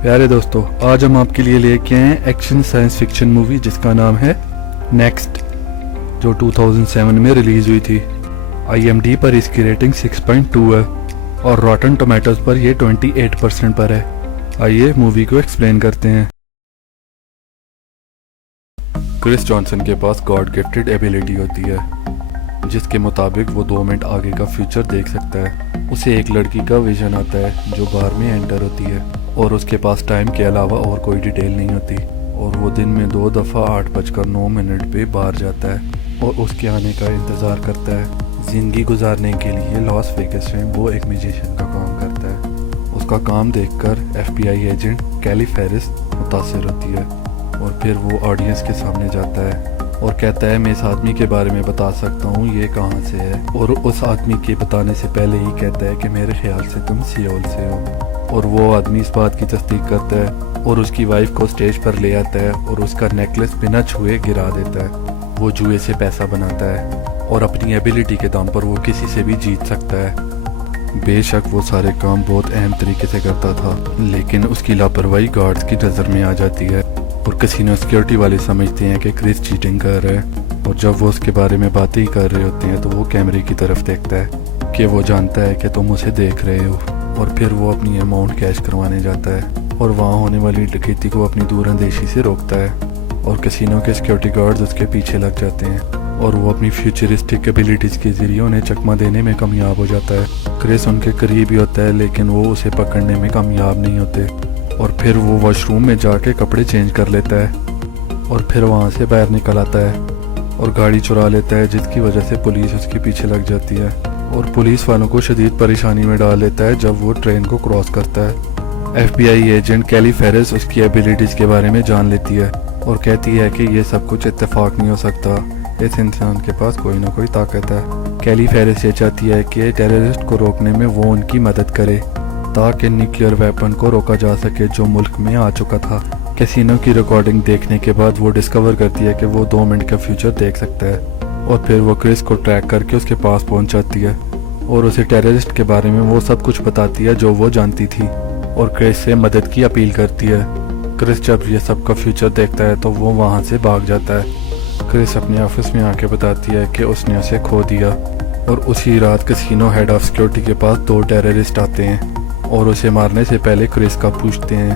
پیارے دوستو، آج ہم آپ کے لیے لے کے ہیں ایکشن سائنس فکشن مووی جس کا نام ہے نیکسٹ، جو 2007 میں ریلیز ہوئی تھی۔ IMDb پر اس کی ریٹنگ 6.2 ہے اور روٹن ٹومیٹوز پر یہ 28% پر ہے۔ آئیے مووی کو ایکسپلین کرتے ہیں۔ کرس جانسن کے پاس گاڈ گفٹڈ ایبیلٹی ہوتی ہے جس کے مطابق وہ 2 منٹ آگے کا فیوچر دیکھ سکتا ہے۔ اسے ایک لڑکی کا ویژن آتا ہے جو بار میں انٹر ہوتی ہے اور اس کے پاس ٹائم کے علاوہ اور کوئی ڈیٹیل نہیں ہوتی، اور وہ دن میں 2 دفعہ 8:09 پہ باہر جاتا ہے اور اس کے آنے کا انتظار کرتا ہے۔ زندگی گزارنے کے لیے لاس ویگس میں وہ ایک میوزیشین کا کام کرتا ہے۔ اس کا کام دیکھ کر FBI ایجنٹ کیلی فیرس متاثر ہوتی ہے اور پھر وہ آڈینس کے سامنے جاتا ہے اور کہتا ہے میں اس آدمی کے بارے میں بتا سکتا ہوں یہ کہاں سے ہے، اور اس آدمی کے بتانے سے پہلے ہی کہتا ہے کہ میرے خیال سے تم سیول سے ہو، اور وہ آدمی اس بات کی تصدیق کرتا ہے اور اس کی وائف کو سٹیج پر لے آتا ہے اور اس کا نیکلس بنا چھوئے گرا دیتا ہے۔ وہ جوئے سے پیسہ بناتا ہے اور اپنی ایبیلٹی کے دم پر وہ کسی سے بھی جیت سکتا ہے۔ بے شک وہ سارے کام بہت اہم طریقے سے کرتا تھا، لیکن اس کی لاپرواہی گارڈز کی نظر میں آ جاتی ہے اور کسینو سیکیورٹی والے سمجھتے ہیں کہ کرس چیٹنگ کر رہا ہے، اور جب وہ اس کے بارے میں باتیں ہی کر رہے ہوتے ہیں تو وہ کیمرے کی طرف دیکھتا ہے کہ وہ جانتا ہے کہ تم اسے دیکھ رہے ہو، اور پھر وہ اپنی اماؤنٹ کیش کروانے جاتا ہے اور وہاں ہونے والی ڈکیتی کو اپنی دور اندیشی سے روکتا ہے، اور کسینو کے سیکیورٹی گارڈز اس کے پیچھے لگ جاتے ہیں اور وہ اپنی فیوچرسٹک ایبیلٹیز کے ذریعے انہیں چکمہ دینے میں کامیاب ہو جاتا ہے۔ کرس ان کے قریب ہی ہوتا ہے لیکن وہ اسے پکڑنے میں کامیاب نہیں ہوتے، اور پھر وہ واش روم میں جا کے کپڑے چینج کر لیتا ہے اور پھر وہاں سے باہر نکل آتا ہے اور گاڑی چرا لیتا ہے، جس کی وجہ سے پولیس اس کے پیچھے لگ جاتی ہے اور پولیس والوں کو شدید پریشانی میں ڈال دیتا ہے جب وہ ٹرین کو کراس کرتا ہے۔ FBI ایجنٹ کیلی فیرس اس کی ایبیلٹیز کے بارے میں جان لیتی ہے اور کہتی ہے کہ یہ سب کچھ اتفاق نہیں ہو سکتا، اس انسان کے پاس کوئی نہ کوئی طاقت ہے۔ کیلی فیرس یہ چاہتی ہے کہ ٹیررسٹ کو روکنے میں وہ ان کی مدد کرے تاکہ نیوکلیئر ویپن کو روکا جا سکے جو ملک میں آ چکا تھا۔ کیسینو کی ریکارڈنگ دیکھنے کے بعد وہ ڈسکور کرتی ہے کہ وہ 2 منٹ کا فیوچر دیکھ سکتا ہے، اور پھر وہ کرس کو ٹریک کر کے اس کے پاس پہنچ جاتی ہے اور اسے ٹیررسٹ کے بارے میں وہ سب کچھ بتاتی ہے جو وہ جانتی تھی اور کرس سے مدد کی اپیل کرتی ہے۔ کرس جب یہ سب کا فیوچر دیکھتا ہے تو وہ وہاں سے بھاگ جاتا ہے۔ کرس اپنے آفس میں آ کے بتاتی ہے کہ اس نے اسے کھو دیا، اور اسی رات کسینو ہیڈ آف سیکیورٹی کے پاس 2 ٹیررسٹ آتے ہیں اور اسے مارنے سے پہلے کرس کا پوچھتے ہیں۔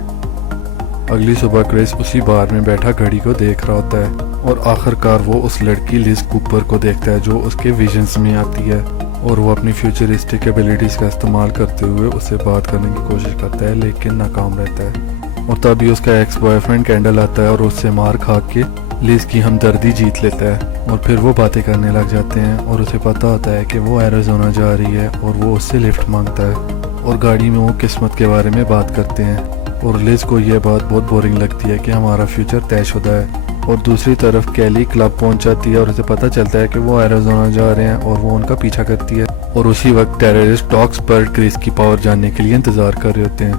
اگلی صبح کرس اسی بار میں بیٹھا گھڑی کو دیکھ رہا ہوتا ہے اور آخر کار وہ اس لڑکی لیز کوپر کو دیکھتا ہے جو اس کے ویژنز میں آتی ہے، اور وہ اپنی فیوچرسٹک ایبیلٹیز کا استعمال کرتے ہوئے اس سے بات کرنے کی کوشش کرتا ہے لیکن ناکام رہتا ہے، اور تبھی اس کا ایکس بوائے فرینڈ کینڈل آتا ہے اور اس سے مار کھا کے لیز کی ہمدردی جیت لیتا ہے، اور پھر وہ باتیں کرنے لگ جاتے ہیں اور اسے پتا ہوتا ہے کہ وہ ایریزونا جا رہی ہے اور وہ اس سے لفٹ مانگتا ہے، اور گاڑی میں وہ قسمت کے بارے میں بات کرتے ہیں، اور لیز کو یہ بات بہت بورنگ لگتی ہے کہ ہمارا فیوچر طے شدہ ہے۔ اور دوسری طرف کیلی کلب پہنچ جاتی ہے اور اسے پتہ چلتا ہے کہ وہ ایریزونا جا رہے ہیں اور وہ ان کا پیچھا کرتی ہے، اور اسی وقت ٹیررسٹ ٹاکس پر کرس کی پاور جاننے کے لیے انتظار کر رہے ہوتے ہیں،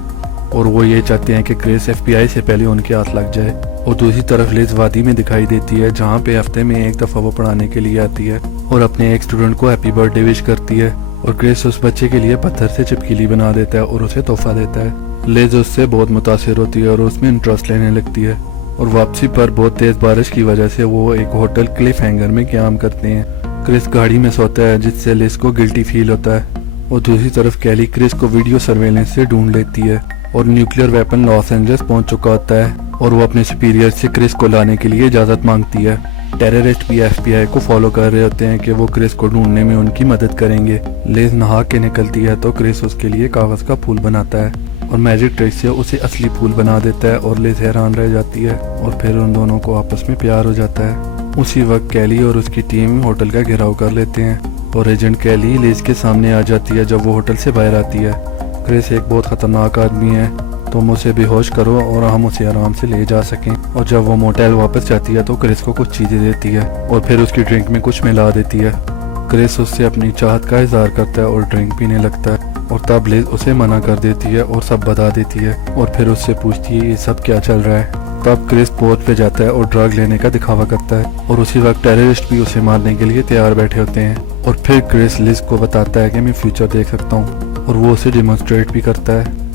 اور وہ یہ چاہتے ہیں کہ کرس FBI سے پہلے ان کے ہاتھ لگ جائے۔ اور دوسری طرف لیز وادی میں دکھائی دیتی ہے جہاں پہ ہفتے میں 1 دفعہ وہ پڑھانے کے لیے آتی ہے اور اپنے ایک اسٹوڈنٹ کو ہیپی برتھ ڈے وش کرتی ہے، اور کرس اس بچے کے لیے پتھر سے چپکیلی بنا دیتا ہے اور اسے تحفہ دیتا ہے۔ لیز اس سے بہت متاثر ہوتی ہے اور اس میں انٹرسٹ لینے لگتی ہے، اور واپسی پر بہت تیز بارش کی وجہ سے وہ ایک ہوٹل کلف ہینگر میں قیام کرتے ہیں۔ کرس گاڑی میں سوتا ہے جس سے لیز کو گلٹی فیل ہوتا ہے، اور دوسری طرف کیلی کرس کو ویڈیو سرویلنس سے ڈھونڈ لیتی ہے اور نیوکلیئر ویپن لاس اینجلس پہنچ چکا ہوتا ہے، اور وہ اپنے سپیریئر سے کرس کو لانے کے لیے اجازت مانگتی ہے۔ ٹیررسٹ بھی FBI کو فالو کر رہے ہوتے ہیں کہ وہ کرس کو ڈھونڈنے میں ان کی مدد کریں گے۔ لیز نہا کے نکلتی ہے تو کرس اس کے لیے کاغذ کا پھول بناتا ہے اور میجک ٹرک سے اسے اصلی پھول بنا دیتا ہے، اور لیز حیران رہ جاتی ہے اور پھر ان دونوں کو آپس میں پیار ہو جاتا ہے۔ اسی وقت کیلی اور اس کی ٹیم ہوٹل کا گھیراؤ کر لیتے ہیں اور ایجنٹ کیلی لیز کے سامنے آ جاتی ہے جب وہ ہوٹل سے باہر آتی ہے۔ کرس ایک بہت خطرناک آدمی ہے، تم اسے بے ہوش کرو اور ہم اسے آرام سے لے جا سکیں، اور جب وہ موٹیل واپس جاتی ہے تو کرس کو کچھ چیزیں دیتی ہے اور پھر اس کی ڈرنک میں کچھ ملا دیتی ہے۔ کرس اس سے اپنی چاہت کا اظہار کرتا ہے اور ڈرنک پینے لگتا ہے، اور تب لیز اسے منع کر دیتی ہے اور سب بتا دیتی ہے، اور پھر اس سے پوچھتی ہے یہ سب کیا چل رہا ہے۔ تب کرس بوٹ پہ جاتا ہے اور ڈرگ لینے کا دکھاوا کرتا ہے، اور اسی وقت ٹیررسٹ بھی اسے مارنے کے لیے تیار بیٹھے ہوتے ہیں، اور پھر کرس لیز کو بتاتا ہے کہ میں فیوچر دیکھ سکتا ہوں، اور وہ اسے ڈیمونسٹریٹ بھی کرتا ہے۔